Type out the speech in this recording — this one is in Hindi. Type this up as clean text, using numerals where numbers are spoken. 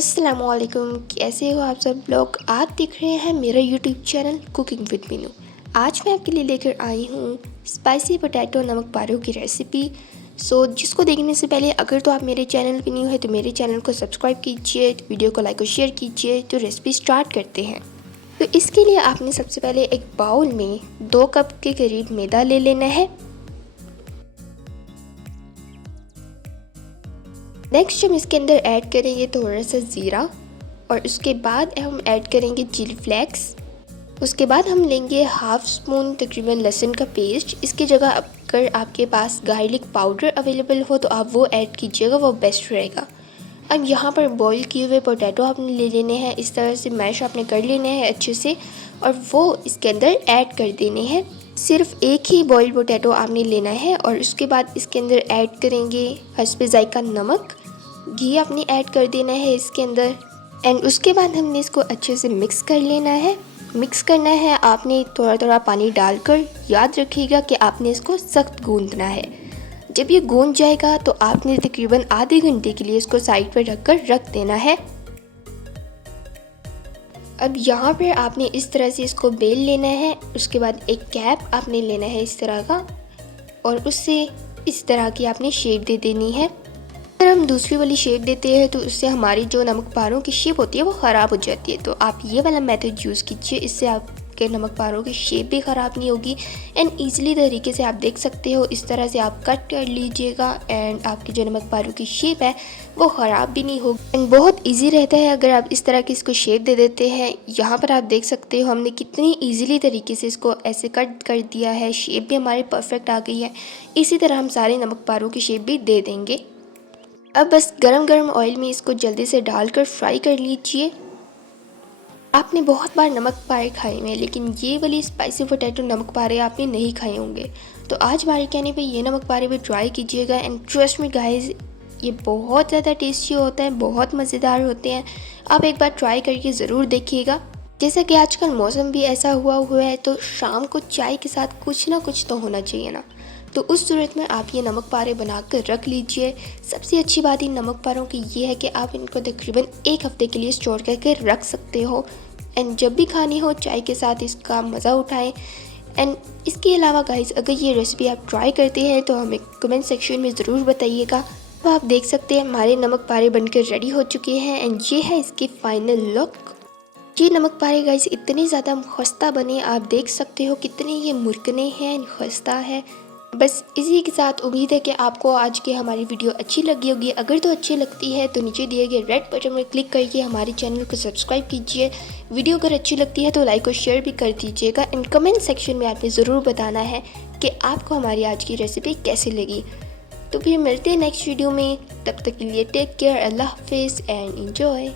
अस्सलामुअलैकुम, कैसे हो आप सब लोग। आप देख रहे हैं मेरा YouTube channel cooking with Meenu. आज मैं आपके लिए लेकर आई हूँ स्पाइसी पोटैटो नमक पारों की रेसिपी। जिसको देखने से पहले अगर तो आप मेरे चैनल पे न्यू है तो मेरे चैनल को सब्सक्राइब कीजिए, वीडियो को लाइक और शेयर कीजिए। तो रेसिपी स्टार्ट करते हैं। तो इसके लिए आपने सबसे पहले एक बाउल में 2 कप के करीब मैदा ले लेना है। नेक्स्ट हम इसके अंदर ऐड करेंगे थोड़ा सा ज़ीरा और उसके बाद हम ऐड करेंगे चिली फ्लेक्स। उसके बाद हम लेंगे हाफ स्पून तकरीबन लहसुन का पेस्ट। इसकी जगह अगर आपके पास गार्लिक पाउडर अवेलेबल हो तो आप वो ऐड कीजिएगा, वो बेस्ट रहेगा। अब यहाँ पर बॉईल किए हुए पोटैटो आपने ले लेने हैं, इस तरह से मैश आपने कर लेने हैं अच्छे से और वो इसके अंदर ऐड कर देने हैं। सिर्फ एक ही बॉइल्ड पोटैटो आपने लेना है और उसके बाद इसके अंदर ऐड करेंगे हस्बे जायका नमक, घी आपने ऐड कर देना है इसके अंदर एंड उसके बाद हमने इसको अच्छे से मिक्स कर लेना है। मिक्स करना है आपने थोड़ा थोड़ा पानी डालकर। याद रखिएगा कि आपने इसको सख्त गूंदना है। जब ये गूंद जाएगा तो आपने तकरीबन आधे घंटे के लिए इसको साइड पर रख देना है। अब यहाँ पर आपने इस तरह से इसको बेल लेना है। उसके बाद एक कैप आपने लेना है इस तरह का और उससे इस तरह की आपने शेप दे देनी है। अगर हम दूसरी वाली शेप देते हैं तो उससे हमारी जो नमक पारों की शेप होती है वो ख़राब हो जाती है। तो आप ये वाला मेथड यूज़ कीजिए, इससे आपके नमक पारों की शेप भी ख़राब नहीं होगी एंड ईज़िली तरीके से आप देख सकते हो। इस तरह से आप कट कर लीजिएगा एंड आपकी जो नमक पारों की शेप है वो ख़राब भी नहीं होगी एंड बहुत ईजी रहता है अगर आप इस तरह की इसको शेप दे देते हैं। यहाँ पर आप देख सकते हो हमने कितनी ईजिली तरीके से इसको ऐसे कट कर दिया है। शेप भी हमारी परफेक्ट आ गई है। इसी तरह हम सारे नमक पारों की शेप भी दे देंगे। अब बस गरम गरम ऑयल में इसको जल्दी से डालकर फ्राई कर लीजिए। आपने बहुत बार नमक पारे खाए हैं लेकिन ये वाली स्पाइसी पोटैटो नमक पारे आपने नहीं खाए होंगे, तो आज हमारे कहने पे ये नमक पारे भी ट्राई कीजिएगा एंड ट्रस्ट मी गाइस, ये बहुत ज़्यादा टेस्टी होता है, बहुत मज़ेदार होते हैं। आप एक बार ट्राई करके ज़रूर देखिएगा। जैसा कि आजकल मौसम भी ऐसा हुआ है तो शाम को चाय के साथ कुछ ना कुछ तो होना चाहिए ना, तो उस सूरत में आप ये नमक पारे बना कर रख लीजिए। सबसे अच्छी बात इन नमक पारों की ये है कि आप इनको तकरीबन 1 हफ़्ते के लिए स्टोर करके रख सकते हो एंड जब भी खानी हो चाय के साथ इसका मज़ा उठाएं। एंड इसके अलावा गाइस, अगर ये रेसिपी आप ट्राई करते हैं तो हमें कमेंट सेक्शन में ज़रूर बताइएगा। तो आप देख सकते हैं हमारे नमक पारे बनकर रेडी हो चुके हैं एंड ये है इसकी फाइनल लुक। ये नमक पारे गाइस इतने ज़्यादा खस्ता बने, आप देख सकते हो कितने ये मुरकने हैं, खस्ता है। बस इसी के साथ उम्मीद है कि आपको आज की हमारी वीडियो अच्छी लगी होगी। अगर तो अच्छी लगती है तो नीचे दिए गए रेड बटन में क्लिक करके हमारे चैनल को सब्सक्राइब कीजिए। वीडियो अगर अच्छी लगती है तो लाइक और शेयर भी कर दीजिएगा एंड कमेंट सेक्शन में आपने ज़रूर बताना है कि आपको हमारी आज की रेसिपी कैसी लगी। तो फिर मिलते हैं नेक्स्ट वीडियो में, तब तक के लिए टेक केयर, अल्लाह हाफिज़ एंड एंजॉय।